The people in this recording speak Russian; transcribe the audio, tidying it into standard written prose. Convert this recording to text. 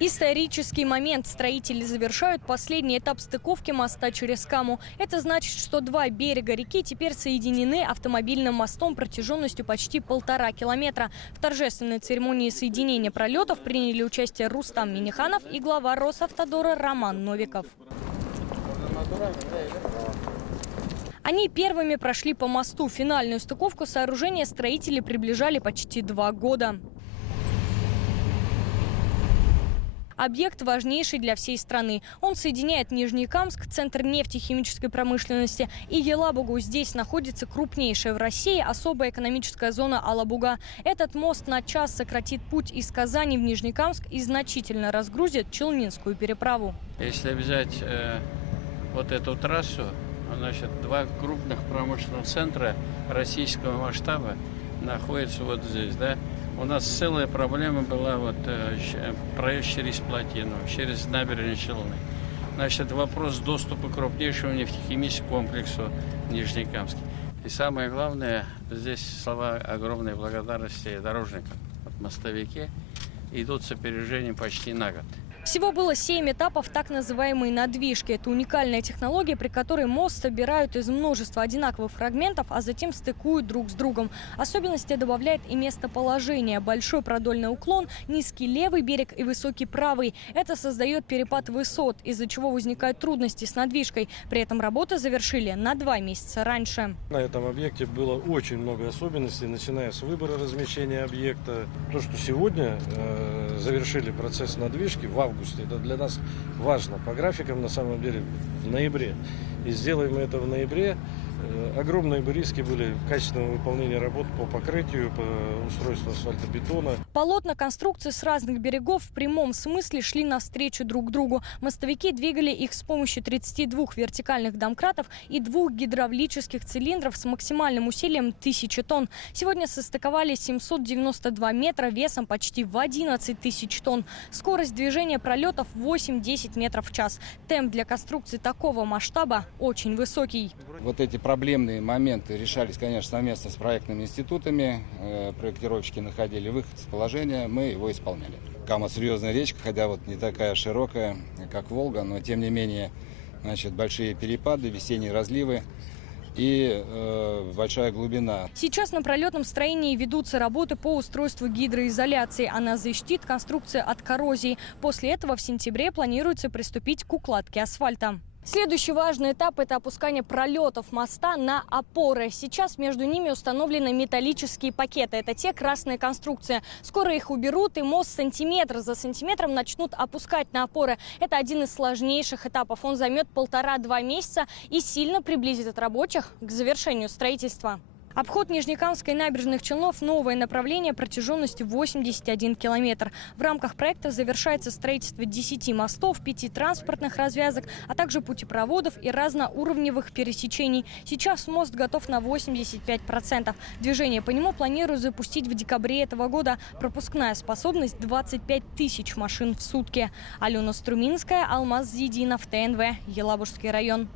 Исторический момент. Строители завершают последний этап стыковки моста через Каму. Это значит, что два берега реки теперь соединены автомобильным мостом протяженностью почти 1,5 километра. В торжественной церемонии соединения пролетов приняли участие Рустам Миниханов и глава Росавтодора Роман Новиков. Они первыми прошли по мосту. Финальную стыковку сооружения строители приближали почти 2 года. Объект важнейший для всей страны. Он соединяет Нижнекамск, центр нефтехимической промышленности, и Елабугу. Здесь находится крупнейшая в России особая экономическая зона Алабуга. Этот мост на час сократит путь из Казани в Нижнекамск и значительно разгрузит Челнинскую переправу. Если взять вот эту трассу, значит, два крупных промышленных центра российского масштаба находятся вот здесь, да? У нас целая проблема была вот проезд через плотину, через набережные Челны. Значит, вопрос доступа к крупнейшему нефтехимическому комплексу в Нижнекамске. И самое главное, здесь слова огромной благодарности дорожникам. Вот мостовики идут с опережением почти на год. Всего было 7 этапов так называемой надвижки. Это уникальная технология, при которой мост собирают из множества одинаковых фрагментов, а затем стыкуют друг с другом. Особенности добавляет и местоположение. Большой продольный уклон, низкий левый берег и высокий правый. Это создает перепад высот, из-за чего возникают трудности с надвижкой. При этом работы завершили на 2 месяца раньше. На этом объекте было очень много особенностей, начиная с выбора размещения объекта. То, что сегодня завершили процесс надвижки в августе, это для нас важно. По графикам, на самом деле, в ноябре. И сделаем мы это в ноябре. Огромные бы риски были качественного выполнения работ по покрытию, по устройству асфальтобетона. Полотна конструкции с разных берегов в прямом смысле шли навстречу друг другу. Мостовики двигали их с помощью 32 вертикальных домкратов и 2 гидравлических цилиндров с максимальным усилием 1000 тонн. Сегодня состыковали 792 метра весом почти в 11 тысяч тонн. Скорость движения пролетов 8-10 метров в час. Темп для конструкции такого масштаба очень высокий. Вот эти проблемные моменты решались, конечно, совместно с проектными институтами. Проектировщики находили выход из положения, мы его исполняли. Кама серьезная речка, хотя вот не такая широкая, как Волга, но тем не менее, значит, большие перепады, весенние разливы и большая глубина. Сейчас на пролетном строении ведутся работы по устройству гидроизоляции. Она защитит конструкцию от коррозии. После этого в сентябре планируется приступить к укладке асфальта. Следующий важный этап – это опускание пролетов моста на опоры. Сейчас между ними установлены металлические пакеты. Это те красные конструкции. Скоро их уберут, и мост сантиметр за сантиметром начнут опускать на опоры. Это один из сложнейших этапов. Он займет 1,5-2 месяца и сильно приблизит рабочих к завершению строительства. Обход Нижнекамской набережных Челнов – новое направление протяженностью 81 километр. В рамках проекта завершается строительство 10 мостов, 5 транспортных развязок, а также путепроводов и разноуровневых пересечений. Сейчас мост готов на 85%. Движение по нему планируют запустить в декабре этого года. Пропускная способность – 25 тысяч машин в сутки. Алена Струминская, Алмаз Зидинов, ТНВ, Елабужский район.